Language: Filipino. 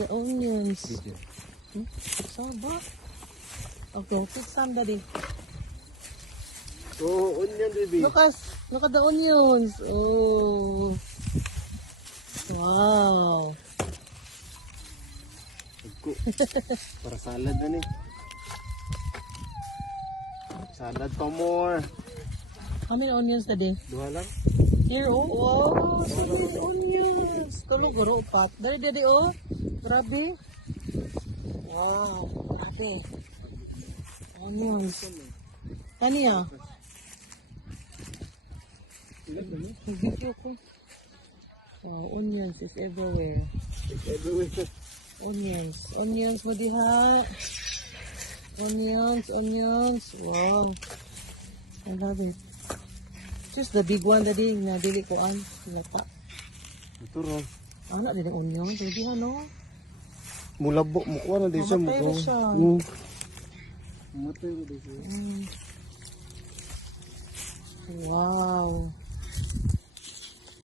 the onions. Saba. Okay, take some, Daddy. Oh, onion, baby. Look at the onions. Oh. Wow. Para salad na ni. Salad pa more. How many onions, Daddy? Duha lang. Here, oh, wow, so many onions. Tulog, garo, pat. Daddy, oh. Grabe. Wow, grabe. Onions. Kaniya? Video ko. Wow, onions is everywhere. It's everywhere. Onions mo diha. Onions. Wow. I love it. Just the big one, Daddy, na dili ko an. Lata. Ito ron. Anak din ang onions. Daddy, ano? Mulabo, mukha na din siya. Mamatay na siya. Mamatay na din siya. Wow.